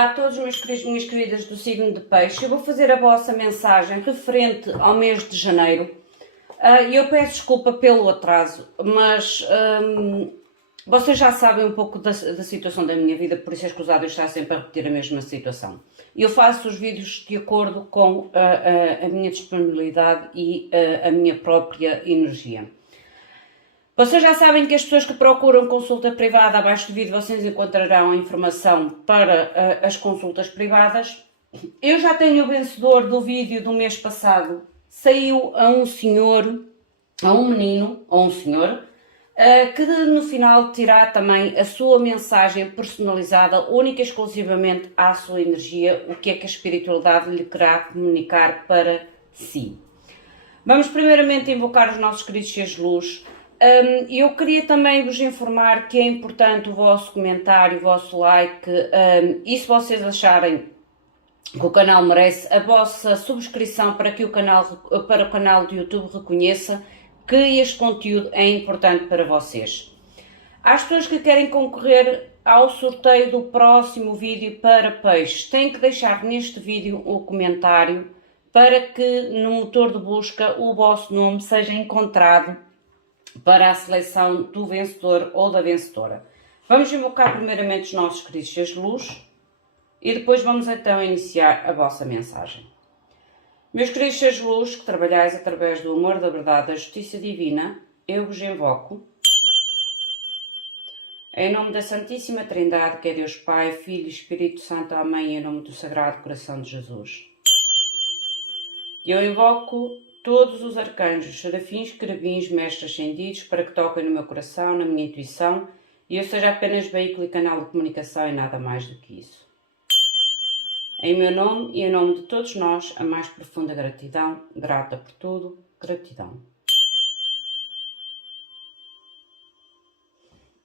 Olá a todos, meus queridos e minhas queridas do signo de Peixe. Eu vou fazer a vossa mensagem referente ao mês de janeiro. Eu peço desculpa pelo atraso, mas vocês já sabem um pouco da situação da minha vida, por isso é escusado eu estar sempre a repetir a mesma situação. Eu faço os vídeos de acordo com a minha disponibilidade e a minha própria energia. Vocês já sabem que as pessoas que procuram consulta privada, abaixo do vídeo vocês encontrarão a informação para as consultas privadas. Eu já tenho o vencedor do vídeo do mês passado. Saiu a um senhor, a um menino, ou um senhor, que no final terá também a sua mensagem personalizada, única e exclusivamente à sua energia, o que é que a espiritualidade lhe querá comunicar para si. Vamos primeiramente invocar os nossos queridos seres de luz. Eu queria também vos informar que é importante o vosso comentário, o vosso like, e se vocês acharem que o canal merece, a vossa subscrição para que o canal do YouTube reconheça que este conteúdo é importante para vocês. Às pessoas que querem concorrer ao sorteio do próximo vídeo para peixes, têm que deixar neste vídeo o comentário para que no motor de busca o vosso nome seja encontrado para a seleção do vencedor ou da vencedora. Vamos invocar primeiramente os nossos queridos seres de luz e depois vamos então iniciar a vossa mensagem. Meus queridos seres de luz, que trabalhais através do amor, da verdade, da justiça divina, eu vos invoco em nome da Santíssima Trindade, que é Deus Pai, Filho e Espírito Santo, amém, em nome do Sagrado Coração de Jesus. Eu invoco todos os arcanjos, serafins, querubins, mestres ascendidos, para que toquem no meu coração, na minha intuição, e eu seja apenas veículo e canal de comunicação e nada mais do que isso. Em meu nome e em nome de todos nós, a mais profunda gratidão, grata por tudo, gratidão.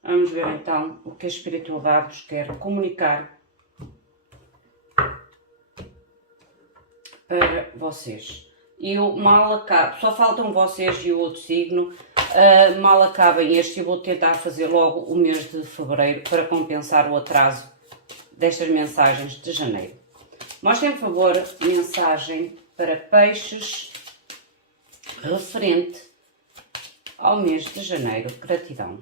Vamos ver então o que a espiritualidade vos quer comunicar para vocês. Eu mal acabo, só faltam vocês e o outro signo, mal acabem este, eu vou tentar fazer logo o mês de fevereiro para compensar o atraso destas mensagens de janeiro. Mostrem, por favor, mensagem para peixes referente ao mês de janeiro. Gratidão.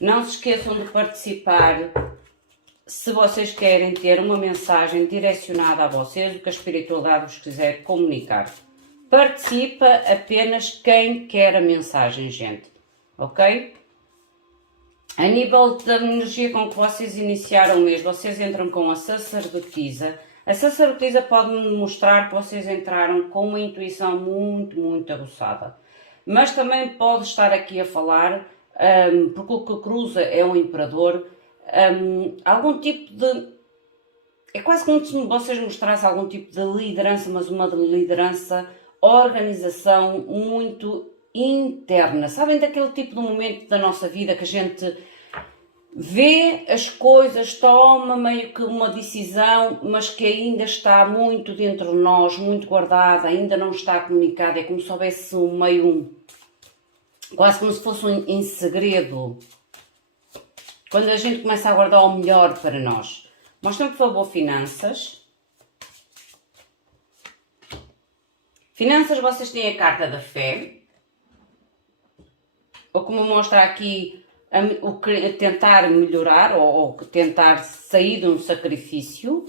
Não se esqueçam de participar. Se vocês querem ter uma mensagem direcionada a vocês, o que a espiritualidade vos quiser comunicar. Participa apenas quem quer a mensagem, gente. Ok? A nível da energia com que vocês iniciaram o mês, vocês entram com a sacerdotisa. A sacerdotisa pode mostrar que vocês entraram com uma intuição muito aguçada. Mas também pode estar aqui a falar, porque o que cruza é um imperador, algum tipo de... É quase como se vocês mostrassem algum tipo de liderança, mas uma liderança, organização muito interna. Sabem daquele tipo de momento da nossa vida que a gente vê as coisas, toma meio que uma decisão, mas que ainda está muito dentro de nós, muito guardada, ainda não está comunicada. É como se houvesse quase como se fosse em segredo. Quando a gente começa a guardar o melhor para nós. Mostrem, por favor, finanças. Finanças, vocês têm a carta da fé. Ou como mostra aqui, o tentar melhorar ou tentar sair de um sacrifício.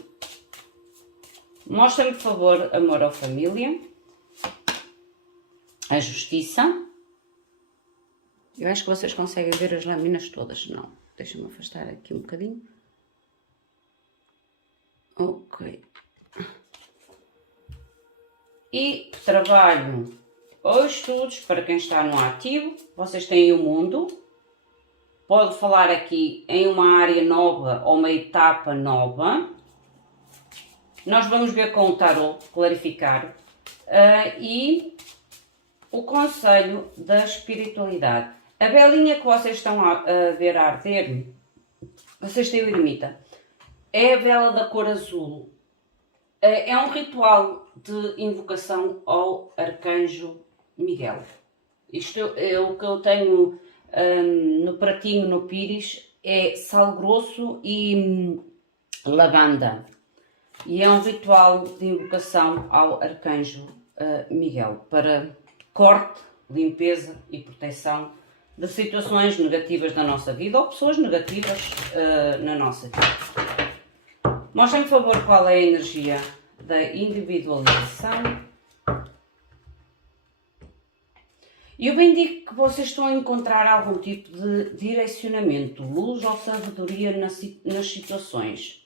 Mostrem, por favor, amor à família. A justiça. Eu acho que vocês conseguem ver as lâminas todas, não? Deixa-me afastar aqui um bocadinho. Ok. E trabalho ou estudos para quem está no ativo. Vocês têm o mundo. Pode falar aqui em uma área nova ou uma etapa nova. Nós vamos ver com o tarot, clarificar. E o conselho da espiritualidade. A velinha que vocês estão a ver a arder, vocês têm o eremita, é a vela da cor azul. É um ritual de invocação ao arcanjo Miguel. Isto é o que eu tenho no pratinho, no píris, é sal grosso e lavanda. E é um ritual de invocação ao Arcanjo Miguel para corte, limpeza e proteção de situações negativas da nossa vida ou pessoas negativas na nossa vida. Mostrem, por favor, qual é a energia da individualização. E eu bendigo que vocês estão a encontrar algum tipo de direcionamento, luz ou sabedoria nas situações.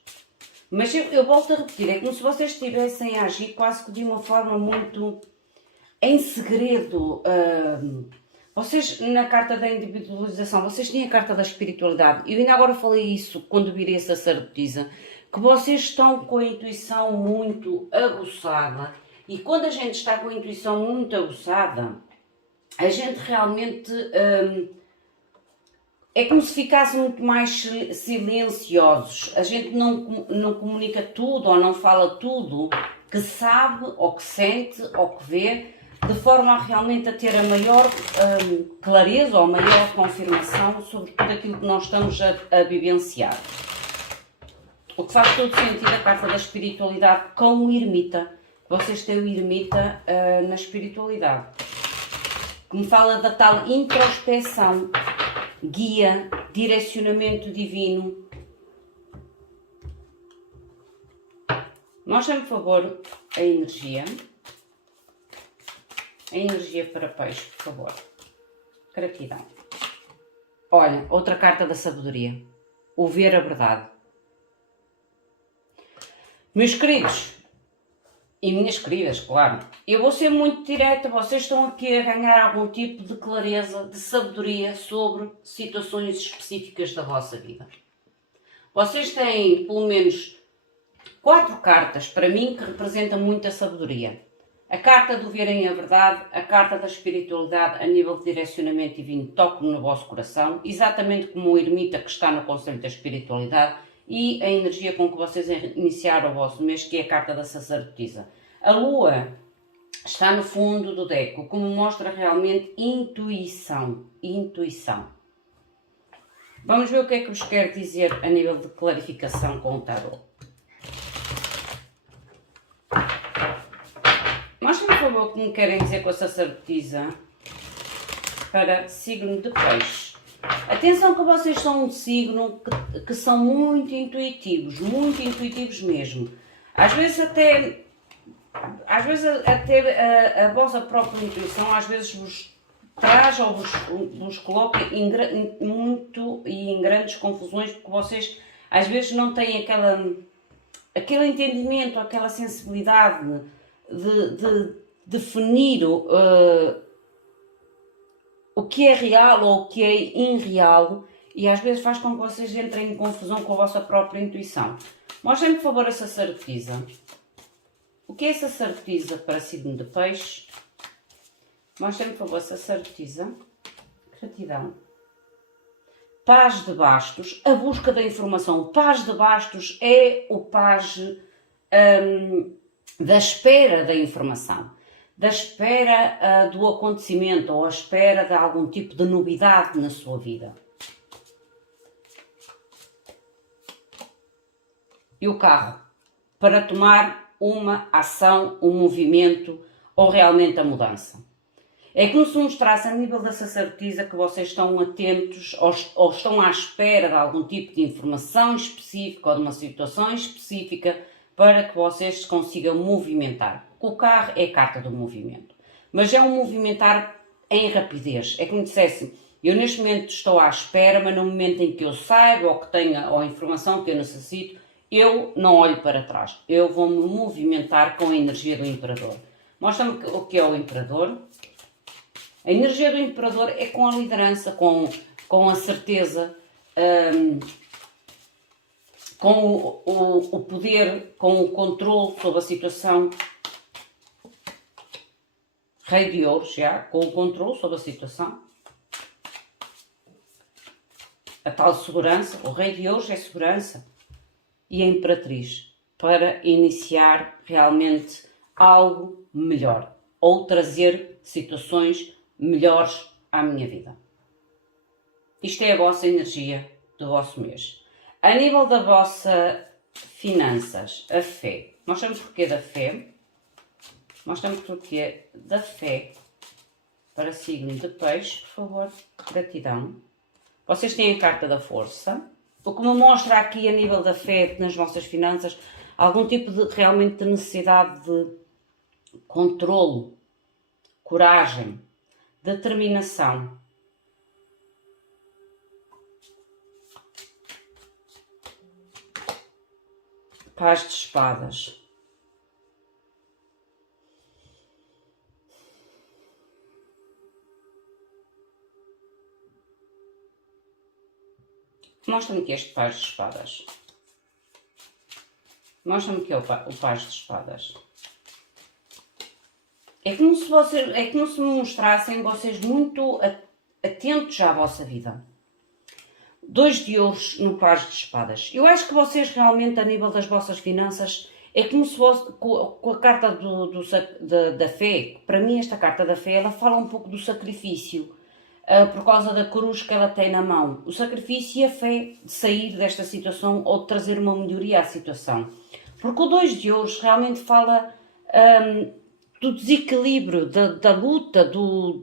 Mas eu volto a repetir, é como se vocês estivessem a agir quase que de uma forma muito em segredo. Vocês, na carta da individualização, vocês têm a carta da espiritualidade. Eu ainda agora falei isso quando virei a sacerdotisa, que vocês estão com a intuição muito aguçada. E quando a gente está com a intuição muito aguçada, a gente realmente é como se ficasse muito mais silenciosos. A gente não comunica tudo ou não fala tudo que sabe, ou que sente, ou que vê, de forma a realmente a ter a maior clareza ou a maior confirmação sobre tudo aquilo que nós estamos a vivenciar. O que faz todo sentido a carta da espiritualidade com o ermita. Vocês têm o ermita na espiritualidade. Que me fala da tal introspeção, guia, direcionamento divino. Mostra-me, por favor, a energia. A energia para peixe, por favor. Gratidão. Olha, outra carta da sabedoria. O ver a verdade. Meus queridos, e minhas queridas, claro, eu vou ser muito direta, vocês estão aqui a ganhar algum tipo de clareza, de sabedoria sobre situações específicas da vossa vida. Vocês têm, pelo menos, 4 cartas, para mim, que representam muita sabedoria. A carta do verem a verdade, a carta da espiritualidade a nível de direcionamento divino, toque no vosso coração, exatamente como o ermita que está no conselho da espiritualidade, e a energia com que vocês iniciaram o vosso mês, que é a carta da sacerdotisa. A lua está no fundo do deck, o que me mostra realmente intuição. Intuição. Vamos ver o que é que vos quer dizer a nível de clarificação com o tarot. Mostrem-me, por favor, o que me querem dizer com a sacerdotisa para signo de peixe. Atenção que vocês são um signo que são muito intuitivos mesmo. Às vezes até a vossa própria intuição às vezes vos traz ou vos coloca em grandes confusões, porque vocês às vezes não têm aquele entendimento, aquela sensibilidade de definir o que é real ou o que é irreal, e às vezes faz com que vocês entrem em confusão com a vossa própria intuição. Mostrem-me, por favor, a sacerdotisa. O que é sacerdotisa para signo de peixe? Mostrem-me, por favor, a sacerdotisa. Gratidão. Paz de bastos, a busca da informação. O paz de bastos é o paz da espera da informação. Da espera do acontecimento ou à espera de algum tipo de novidade na sua vida. E o carro, para tomar uma ação, um movimento ou realmente a mudança. É como se mostrasse a nível da sacerdotisa que vocês estão atentos ou estão à espera de algum tipo de informação específica ou de uma situação específica para que vocês se consigam movimentar. O carro é a carta do movimento, mas é um movimentar em rapidez. É como dissesse, eu neste momento estou à espera, mas no momento em que eu saiba ou que tenha a informação que eu necessito, eu não olho para trás. Eu vou-me movimentar com a energia do Imperador. Mostra-me o que é o Imperador. A energia do Imperador é com a liderança, com a certeza, com o poder, com o controle sobre a situação. Rei de Ouros, já, com o controle sobre a situação. A tal segurança, o Rei de Ouros é segurança. E a Imperatriz, para iniciar realmente algo melhor. Ou trazer situações melhores à minha vida. Isto é a vossa energia do vosso mês. A nível da vossa finanças, a fé. Mostra-me porquê da fé. Mostra-me porquê da fé para signo de peixe, por favor. Gratidão. Vocês têm a carta da força. O que me mostra aqui a nível da fé nas vossas finanças, algum tipo de realmente de necessidade de controlo, coragem, determinação. Paz de espadas. Mostra-me que este paz de espadas. Mostra-me que é o paz de espadas. É como se me mostrassem vocês muito atentos à vossa vida. 2 de ouros no paz de espadas. Eu acho que vocês realmente, a nível das vossas finanças, é como se fosse com a carta da fé. Para mim, esta carta da fé, ela fala um pouco do sacrifício. Por causa da cruz que ela tem na mão. O sacrifício e a fé de sair desta situação ou de trazer uma melhoria à situação. Porque o 2 de ouros realmente fala do desequilíbrio, da luta, eu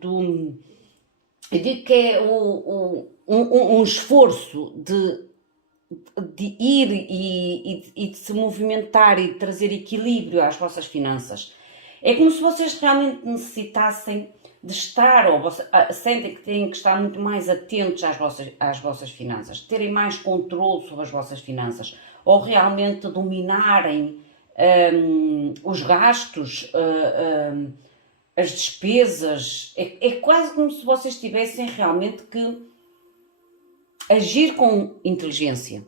digo que é um esforço de ir e de se movimentar e de trazer equilíbrio às vossas finanças. É como se vocês realmente necessitassem de estar, ou sentem que têm que estar muito mais atentos às vossas finanças, terem mais controle sobre as vossas finanças, ou realmente dominarem os gastos, as despesas. É quase como se vocês tivessem realmente que agir com inteligência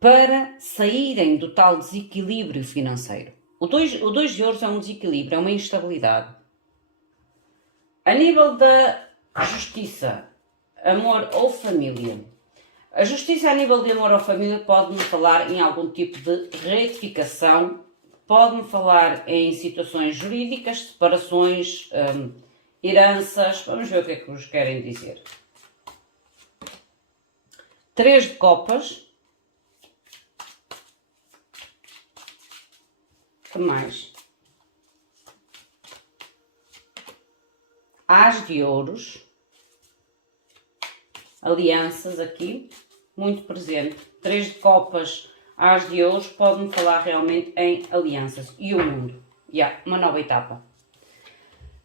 para saírem do tal desequilíbrio financeiro. O 2 de ouros é um desequilíbrio, é uma instabilidade. A nível da justiça, amor ou família. A justiça a nível de amor ou família pode-me falar em algum tipo de retificação, pode-me falar em situações jurídicas, separações, heranças. Vamos ver o que é que vos querem dizer. 3 de copas. O que mais? As de ouros, alianças aqui, muito presente. 3 de copas, as de ouros, pode-me falar realmente em alianças. E o mundo, uma nova etapa.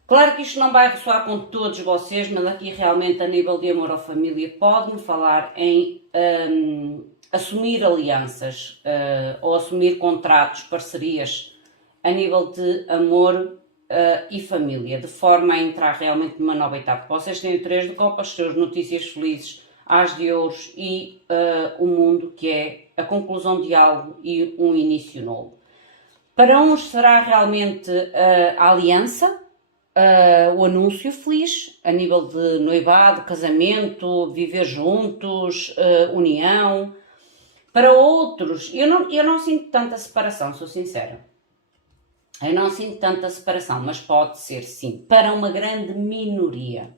Claro que isto não vai ressoar com todos vocês, mas aqui realmente a nível de amor ou família pode-me falar em assumir alianças ou assumir contratos, parcerias a nível de amor e família, de forma a entrar realmente numa nova etapa. Vocês têm o 3 de copas, seus notícias felizes, as de ouros e o mundo, que é a conclusão de algo e um início novo. Para uns será realmente a aliança, o anúncio feliz, a nível de noivado, casamento, viver juntos, união. Para outros, eu não sinto tanta separação, sou sincera. Eu não sinto tanta separação, mas pode ser sim, para uma grande minoria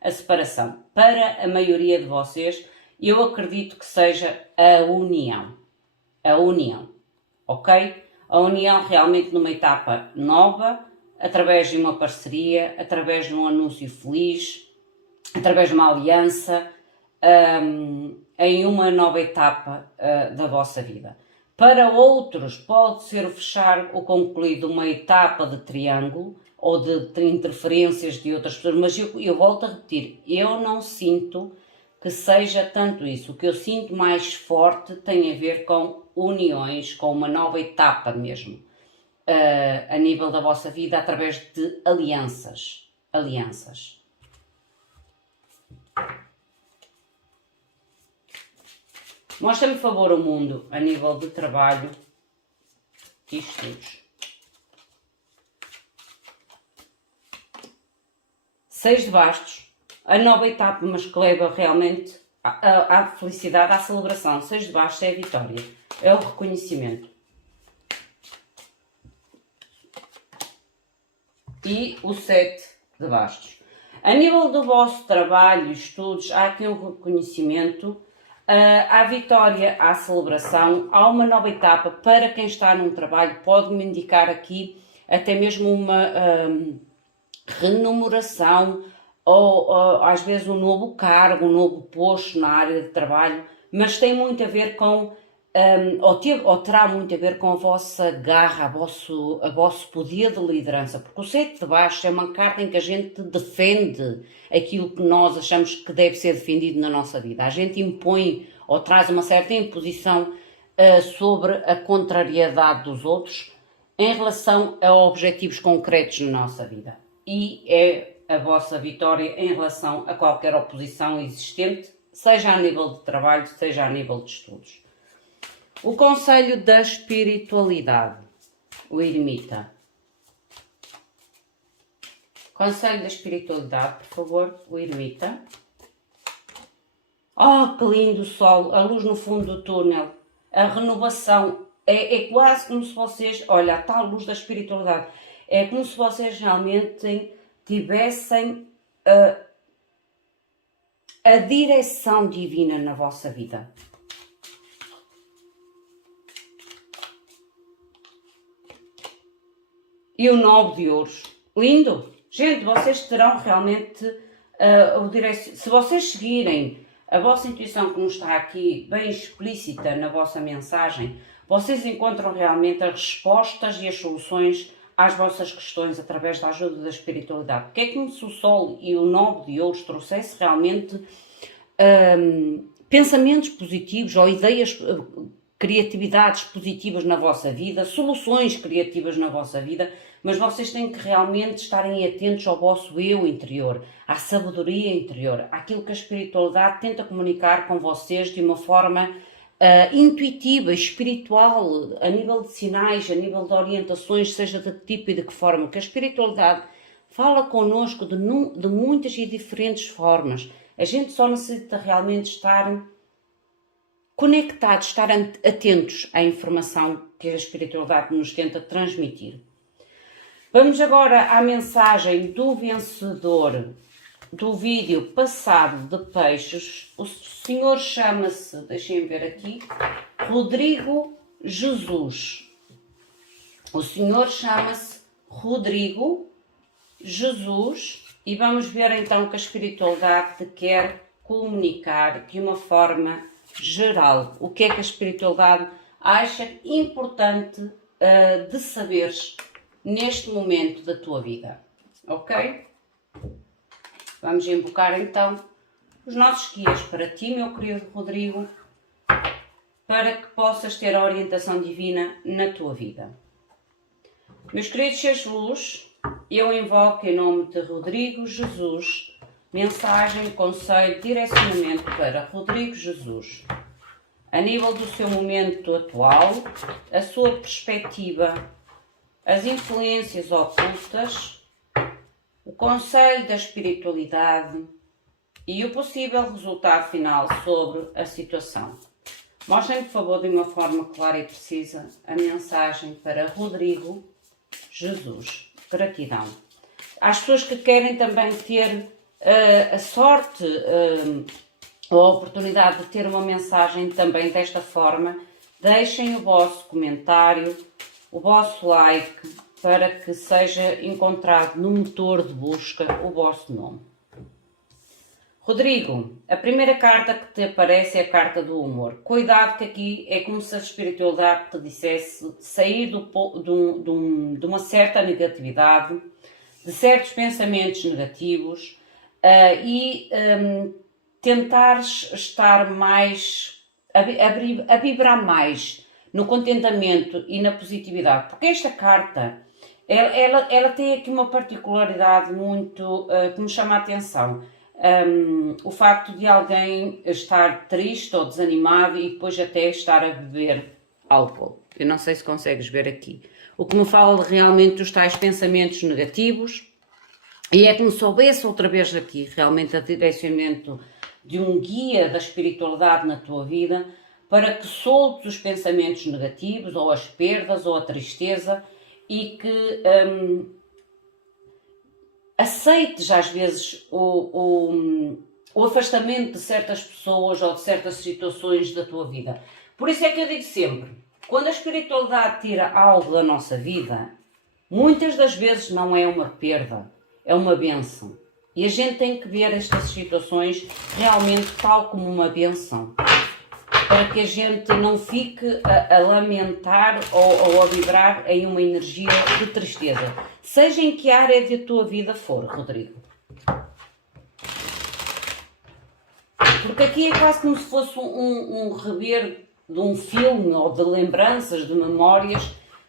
a separação. Para a maioria de vocês, eu acredito que seja a união, ok? A união realmente numa etapa nova, através de uma parceria, através de um anúncio feliz, através de uma aliança, em uma nova etapa da vossa vida. Para outros, pode ser o fechar ou concluir uma etapa de triângulo ou de interferências de outras pessoas, mas eu volto a repetir, eu não sinto que seja tanto isso. O que eu sinto mais forte tem a ver com uniões, com uma nova etapa mesmo, a nível da vossa vida, através de alianças. Mostra-me, por favor, o mundo a nível de trabalho e estudos. 6 de bastos, a nova etapa, mas que leva realmente à felicidade, à celebração. 6 de bastos é a vitória, é o reconhecimento. E o 7 de bastos. A nível do vosso trabalho e estudos, há aqui um reconhecimento, há vitória, há celebração, há uma nova etapa para quem está num trabalho, pode-me indicar aqui até mesmo uma remuneração ou às vezes um novo cargo, um novo posto na área de trabalho, mas tem muito a ver com, ou terá muito a ver com a vossa garra, a vosso poder de liderança, porque o 7 de Bastos é uma carta em que a gente defende aquilo que nós achamos que deve ser defendido na nossa vida. A gente impõe ou traz uma certa imposição sobre a contrariedade dos outros em relação a objetivos concretos na nossa vida. E é a vossa vitória em relação a qualquer oposição existente, seja a nível de trabalho, seja a nível de estudos. O conselho da espiritualidade, o eremita. Conselho da espiritualidade, por favor, o eremita. Oh, que lindo o sol, a luz no fundo do túnel, a renovação. É quase como se vocês, olha, a tal luz da espiritualidade, é como se vocês realmente tivessem a direção divina na vossa vida. E o 9 de ouros. Lindo! Gente, vocês terão realmente se vocês seguirem a vossa intuição, como está aqui bem explícita na vossa mensagem, vocês encontram realmente as respostas e as soluções às vossas questões através da ajuda da espiritualidade. Porque é como se o Sol e o 9 de ouros trouxesse realmente pensamentos positivos ou ideias, criatividades positivas na vossa vida, soluções criativas na vossa vida, mas vocês têm que realmente estarem atentos ao vosso eu interior, à sabedoria interior, àquilo que a espiritualidade tenta comunicar com vocês de uma forma intuitiva, espiritual, a nível de sinais, a nível de orientações, seja de que tipo e de que forma, que a espiritualidade fala connosco de muitas e diferentes formas. A gente só necessita realmente estar conectados, estar atentos à informação que a espiritualidade nos tenta transmitir. Vamos agora à mensagem do vencedor do vídeo passado de peixes. O senhor chama-se, deixem ver aqui, Rodrigo Jesus. O senhor chama-se Rodrigo Jesus e vamos ver então que a espiritualidade quer comunicar de uma forma geral. O que é que a espiritualidade acha importante de saberes neste momento da tua vida, ok? Vamos invocar então os nossos guias para ti, meu querido Rodrigo, para que possas ter a orientação divina na tua vida. Meus queridos seres de luz, eu invoco em nome de Rodrigo Jesus, mensagem, conselho, direcionamento para Rodrigo Jesus. A nível do seu momento atual, a sua perspectiva, as influências ocultas, o conselho da espiritualidade e o possível resultado final sobre a situação. Mostrem, por favor, de uma forma clara e precisa a mensagem para Rodrigo Jesus. Gratidão. Às pessoas que querem também ter a sorte ou a oportunidade de ter uma mensagem também desta forma, deixem o vosso comentário, o vosso like, para que seja encontrado no motor de busca o vosso nome. Rodrigo, a primeira carta que te aparece é a carta do humor. Cuidado, que aqui é como se a espiritualidade te dissesse sair de uma certa negatividade, de certos pensamentos negativos e tentares estar mais, a vibrar mais no contentamento e na positividade. Porque esta carta, ela tem aqui uma particularidade muito que me chama a atenção. O facto de alguém estar triste ou desanimado e depois até estar a beber álcool. Eu não sei se consegues ver aqui. O que me fala realmente dos tais pensamentos negativos. E é como se soubesse outra vez aqui realmente a direcionamento de um guia da espiritualidade na tua vida, para que soltes os pensamentos negativos, ou as perdas, ou a tristeza, e que aceites às vezes o afastamento de certas pessoas ou de certas situações da tua vida. Por isso é que eu digo sempre, quando a espiritualidade tira algo da nossa vida, muitas das vezes não é uma perda, é uma bênção. E a gente tem que ver estas situações realmente tal como uma bênção, para que a gente não fique a lamentar ou a vibrar em uma energia de tristeza. Seja em que área da tua vida for, Rodrigo. Porque aqui é quase como se fosse um rever de um filme ou de lembranças, de memórias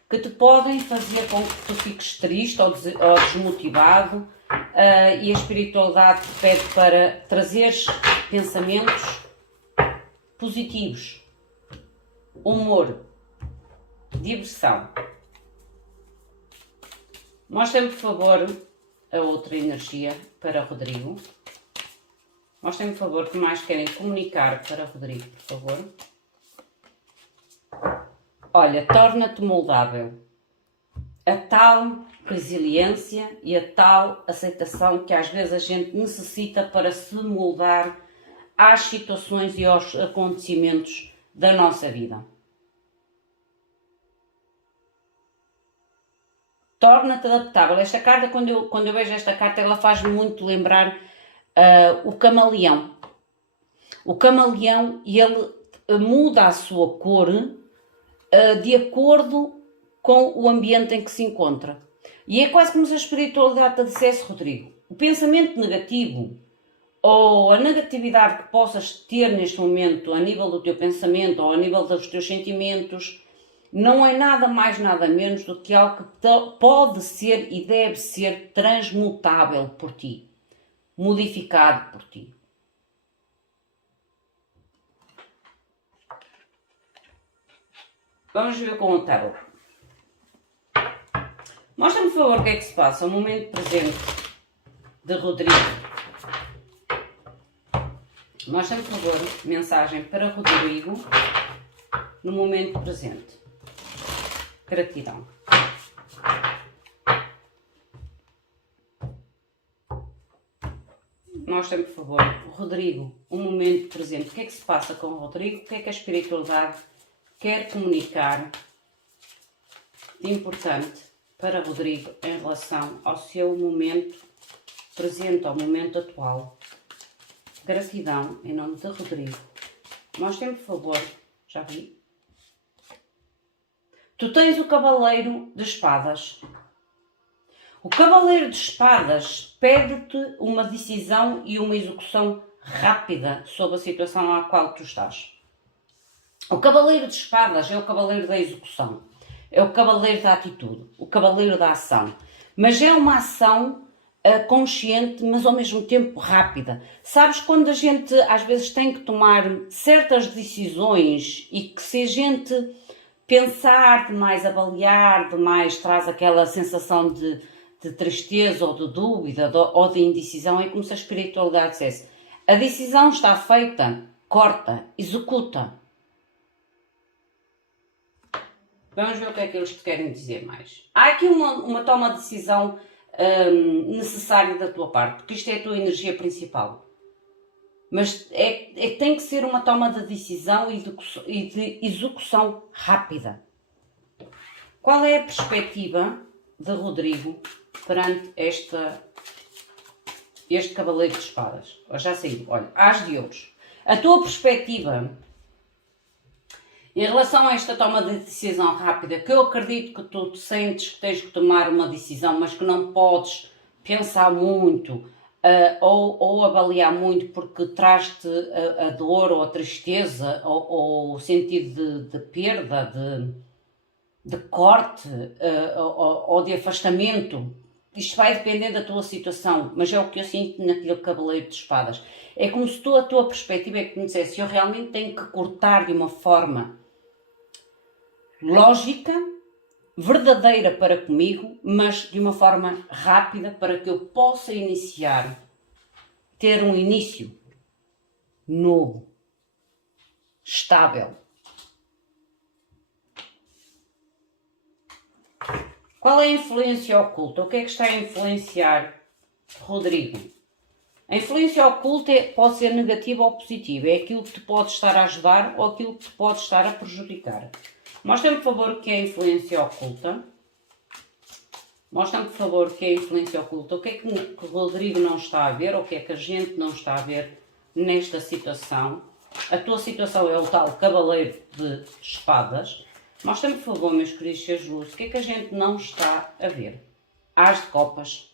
que te podem fazer com que tu fiques triste ou desmotivado, e a espiritualidade te pede para trazeres pensamentos positivos, humor, diversão. Mostrem-me, por favor, a outra energia para Rodrigo. Mostrem-me, por favor, o que mais querem comunicar para Rodrigo, por favor. Olha, torna-te moldável. A tal resiliência e a tal aceitação que às vezes a gente necessita para se moldar às situações e aos acontecimentos da nossa vida. Torna-te adaptável. Esta carta, quando eu vejo esta carta, ela faz-me muito lembrar o camaleão. O camaleão, e ele muda a sua cor de acordo com o ambiente em que se encontra. E é quase como se a espiritualidade te dissesse, Rodrigo, o pensamento negativo ou a negatividade que possas ter neste momento a nível do teu pensamento ou a nível dos teus sentimentos não é nada mais, nada menos do que algo que pode ser e deve ser transmutável por ti, modificado por ti. Vamos ver com o tarot. Mostra-me, por favor, o que é que se passa, o momento presente de Rodrigo. Mostra-me, por favor, mensagem para Rodrigo no momento presente. Gratidão. Mostra-me, por favor, Rodrigo, o momento presente. O que é que se passa com o Rodrigo? O que é que a espiritualidade quer comunicar de importante para Rodrigo em relação ao seu momento presente, ao momento atual? Gratidão em nome de Rodrigo. Mostrem-me, por favor. Já vi? Tu tens o Cavaleiro de Espadas. O Cavaleiro de Espadas pede-te uma decisão e uma execução rápida sobre a situação à qual tu estás. O Cavaleiro de Espadas é o Cavaleiro da execução. É o Cavaleiro da atitude. O Cavaleiro da ação. Mas é uma ação consciente, mas ao mesmo tempo rápida. Sabes, quando a gente às vezes tem que tomar certas decisões e que se a gente pensar demais, avaliar demais, traz aquela sensação de tristeza ou de dúvida ou de indecisão, é como se a espiritualidade dissesse: a decisão está feita, corta, executa. Vamos ver o que é que eles te querem dizer mais. Há aqui uma toma de decisão necessária da tua parte, porque isto é a tua energia principal. Mas tem que ser uma toma de decisão e de execução rápida. Qual é a perspectiva de Rodrigo perante este Cavaleiro de Espadas? Eu já sei, olha, As de Ouros. A tua perspectiva em relação a esta toma de decisão rápida, que eu acredito que tu te sentes que tens que tomar uma decisão, mas que não podes pensar muito ou avaliar muito, porque traz-te a dor ou a tristeza ou o sentido de perda, de corte ou de afastamento. Isto vai depender da tua situação, mas é o que eu sinto naquele Cavaleiro de Espadas. É como se a tua perspectiva é que me dissesse: eu realmente tenho que cortar de uma forma lógica, verdadeira para comigo, mas de uma forma rápida para que eu possa ter um início novo, estável. Qual é a influência oculta? O que é que está a influenciar Rodrigo, a influência oculta pode ser negativa ou positiva. É aquilo que te pode estar a ajudar ou aquilo que te pode estar a prejudicar. Mostra-me, por favor, o que é a influência oculta. Mostra-me, por favor, o que é a influência oculta. O que é que o Rodrigo não está a ver ou o que é que a gente não está a ver nesta situação. A tua situação é o tal cavaleiro de espadas. Mostra-me, por favor, meus queridos seres luz, o que é que a gente não está a ver. As de copas.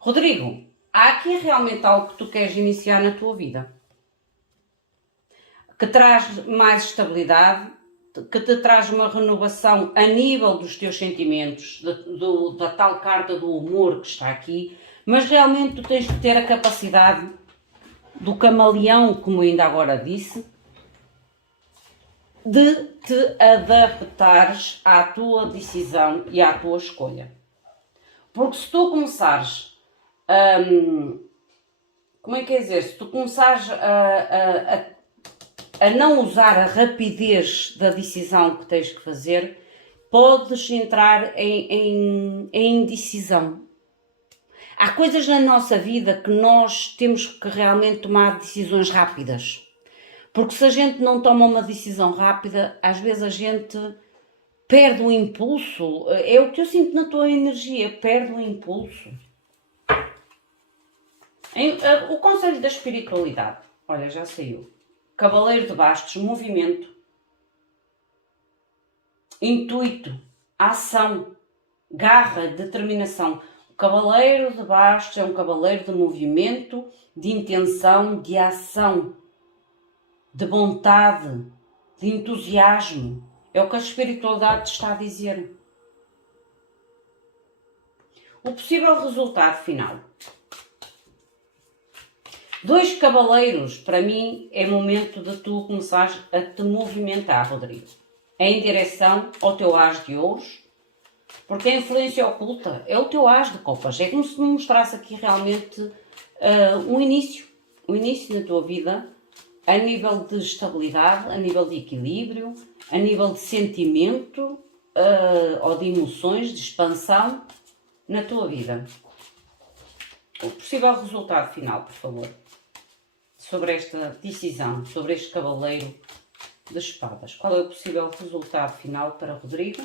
Rodrigo, há aqui realmente algo que tu queres iniciar na tua vida, que traz mais estabilidade, que te traz uma renovação a nível dos teus sentimentos, da tal carta do humor que está aqui, mas realmente tu tens que ter a capacidade do camaleão, como ainda agora disse, de te adaptares à tua decisão e à tua escolha. Porque se tu começares como é que é dizer? Se tu começares a não usar a rapidez da decisão que tens que fazer, podes entrar em indecisão. Há coisas na nossa vida que nós temos que realmente tomar decisões rápidas. Porque se a gente não toma uma decisão rápida, às vezes a gente perde o impulso. É o que eu sinto na tua energia, perde o impulso. O conselho da espiritualidade, olha, já saiu. Cavaleiro de bastos, movimento, intuito, ação, garra, determinação. O cavaleiro de bastos é um cavaleiro de movimento, de intenção, de ação, de vontade, de entusiasmo. É o que a espiritualidade te está a dizer. O possível resultado final. 2 cavaleiros, para mim, é momento de tu começares a te movimentar, Rodrigo. É em direção ao teu as de ouros, porque a influência oculta é o teu as de copas. É como se me mostrasse aqui realmente um início na tua vida, a nível de estabilidade, a nível de equilíbrio, a nível de sentimento ou de emoções, de expansão na tua vida. O possível resultado final, por favor, sobre esta decisão, sobre este cavaleiro de espadas. Qual é o possível resultado final para Rodrigo?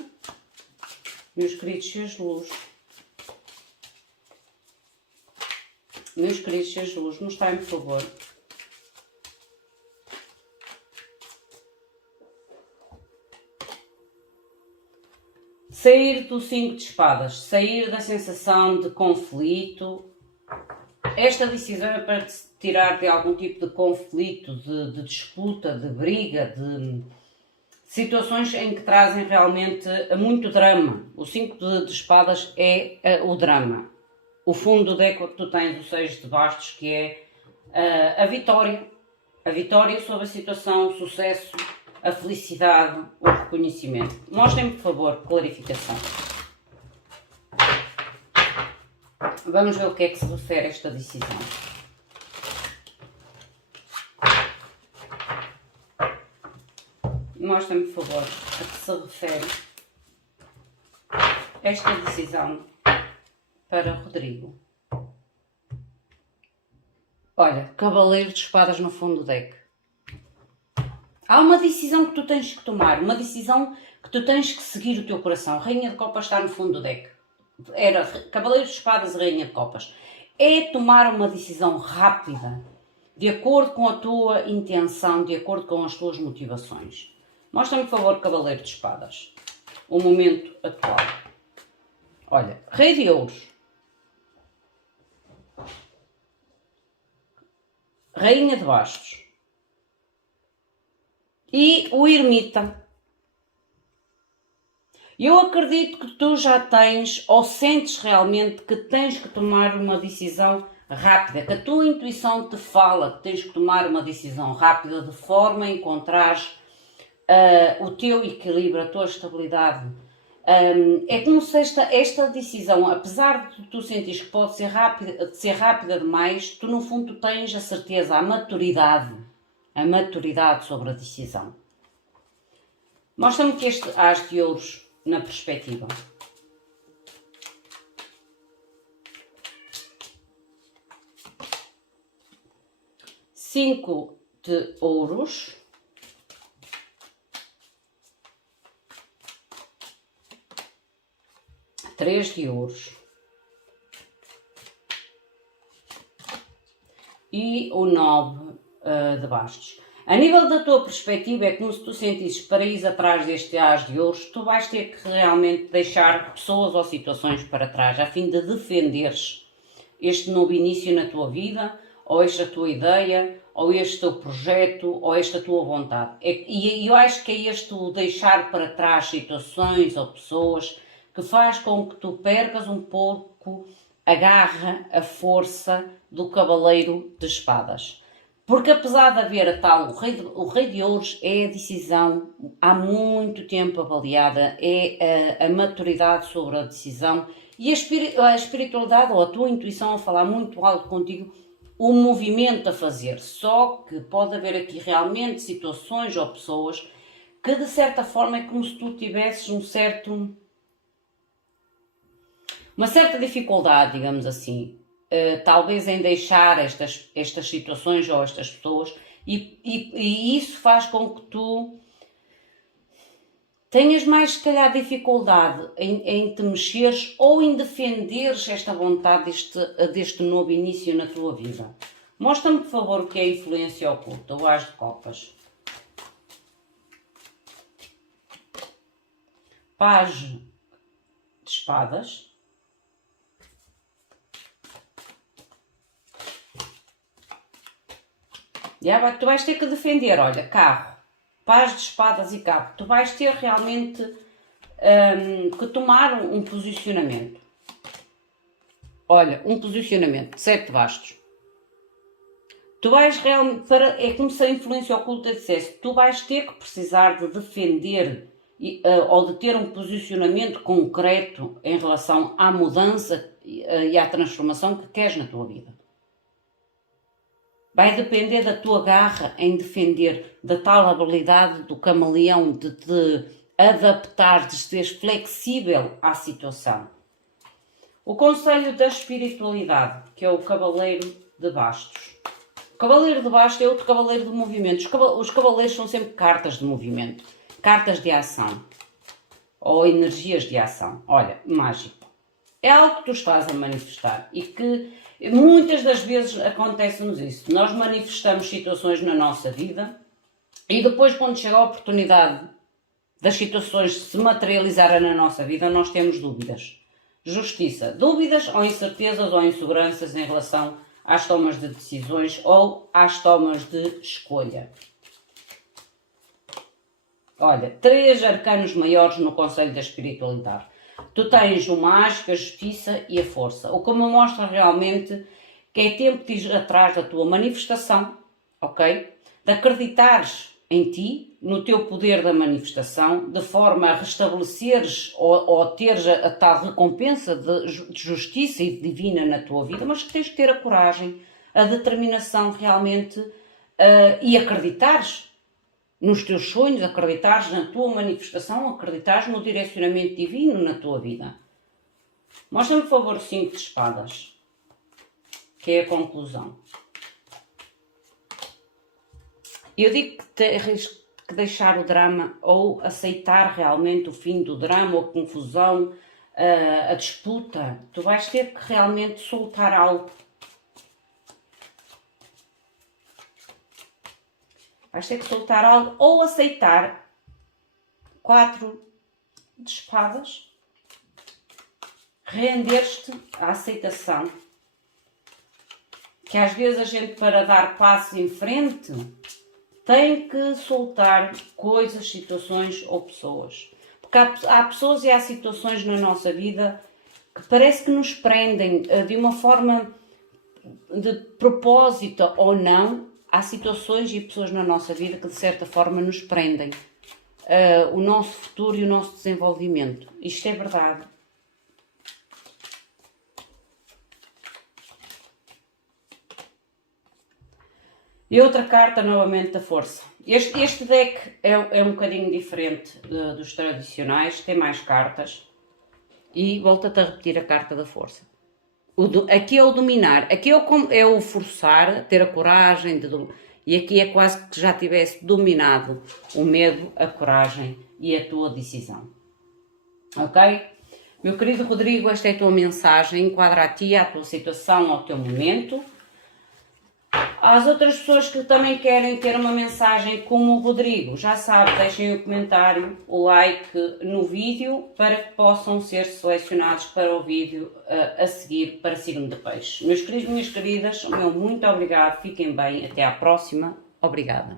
Meus queridos seres de luz. Meus queridos seres de luz, mostrem-me, por favor. Sair do 5 de espadas, sair da sensação de conflito. Esta decisão é para te tirar de algum tipo de conflito, de disputa, de briga, de situações em que trazem realmente muito drama. O 5 de espadas é o drama. O fundo do deck que tu tens, o 6 de bastos, que é a vitória. A vitória sobre a situação, o sucesso, a felicidade, o reconhecimento. Mostrem-me, por favor, clarificação. Vamos ver o que é que se refere a esta decisão. Mostra-me, por favor, a que se refere esta decisão para Rodrigo. Olha, cavaleiro de espadas no fundo do deck. Há uma decisão que tu tens que tomar, uma decisão que tu tens que seguir o teu coração. Rainha de copas está no fundo do deck. Era cavaleiro de espadas e rainha de copas. É tomar uma decisão rápida, de acordo com a tua intenção, de acordo com as tuas motivações. Mostra-me, por favor, cavaleiro de espadas. O momento atual. Olha, rei de ouros. Rainha de bastos. E o ermita. Eu acredito que tu já tens ou sentes realmente que tens que tomar uma decisão rápida, que a tua intuição te fala que tens que tomar uma decisão rápida de forma a encontrares o teu equilíbrio, a tua estabilidade. É como se esta decisão, apesar de tu sentires que pode ser rápida demais, tu no fundo tens a certeza, a maturidade sobre a decisão. Mostra-me que este as de ouros na perspectiva. 5 de ouros, 3 de ouros e o 9 de bastos. A nível da tua perspectiva, é como se tu sentisses para ir atrás deste as de ouros, tu vais ter que realmente deixar pessoas ou situações para trás, a fim de defenderes este novo início na tua vida, ou esta tua ideia, ou este teu projeto, ou esta tua vontade. E eu acho que é este o deixar para trás situações ou pessoas que faz com que tu percas um pouco a garra, a força do cavaleiro de espadas. Porque apesar de haver a tal, o rei de ouros é a decisão há muito tempo avaliada, é a maturidade sobre a decisão e a espiritualidade ou a tua intuição a falar muito alto contigo, o movimento a fazer. Só que pode haver aqui realmente situações ou pessoas que de certa forma é como se tu tivesses uma certa dificuldade, digamos assim, talvez em deixar estas situações ou estas pessoas, e isso faz com que tu tenhas mais, se calhar, dificuldade em te mexeres ou em defenderes esta vontade deste novo início na tua vida. Mostra-me, por favor, o que é a influência oculta, o as de copas. Pajem de espadas. Tu vais ter que defender, olha, carro, paz de espadas e carro. Tu vais ter realmente que tomar um posicionamento. Olha, um posicionamento de 7 bastos. Tu vais realmente, é como se a influência oculta dissesse, tu vais ter que precisar de defender ou de ter um posicionamento concreto em relação à mudança e à transformação que queres na tua vida. Vai depender da tua garra em defender, da tal habilidade do camaleão de te adaptar, de seres flexível à situação. O conselho da espiritualidade, que é o cavaleiro de bastos. O cavaleiro de bastos é outro cavaleiro de movimento. Os cavaleiros são sempre cartas de movimento, cartas de ação ou energias de ação. Olha, mágico. É algo que tu estás a manifestar e que muitas das vezes acontece-nos isso. Nós manifestamos situações na nossa vida e depois, quando chega a oportunidade das situações se materializarem na nossa vida, nós temos dúvidas. Justiça. Dúvidas ou incertezas ou inseguranças em relação às tomas de decisões ou às tomas de escolha. Olha, 3 arcanos maiores no conselho da espiritualidade. Tu tens o mágico, a justiça e a força. O que me mostra realmente que é tempo de ir atrás da tua manifestação, ok? De acreditares em ti, no teu poder da manifestação, de forma a restabeleceres ou teres a tal recompensa de justiça e divina na tua vida, mas que tens que ter a coragem, a determinação realmente e acreditares nos teus sonhos, acreditares na tua manifestação, acreditares no direcionamento divino na tua vida. Mostra-me, por favor, o 5 de espadas, que é a conclusão. Eu digo que tens que deixar o drama ou aceitar realmente o fim do drama, ou a confusão, a disputa. Tu vais ter que realmente soltar algo. Vais ter que soltar algo ou aceitar 4 de espadas, render-te à aceitação. Que às vezes a gente, para dar passos em frente, tem que soltar coisas, situações ou pessoas. Porque há pessoas e há situações na nossa vida que parece que nos prendem de uma forma de propósito ou não. Há situações e pessoas na nossa vida que de certa forma nos prendem o nosso futuro e o nosso desenvolvimento. Isto é verdade. E outra carta, novamente, da força. Este deck é um bocadinho diferente dos tradicionais, tem mais cartas. E volta-te a repetir a carta da força. Aqui é o dominar, aqui é o forçar, ter a coragem e aqui é quase que já tivesse dominado o medo, a coragem e a tua decisão. Ok? Meu querido Rodrigo, esta é a tua mensagem, enquadra a ti, à tua situação, ao teu momento. Às outras pessoas que também querem ter uma mensagem como o Rodrigo, já sabe, deixem o comentário, o like no vídeo para que possam ser selecionados para o vídeo a seguir para signo de peixe. Meus queridos e minhas queridas, meu muito obrigado, fiquem bem, até à próxima, obrigada.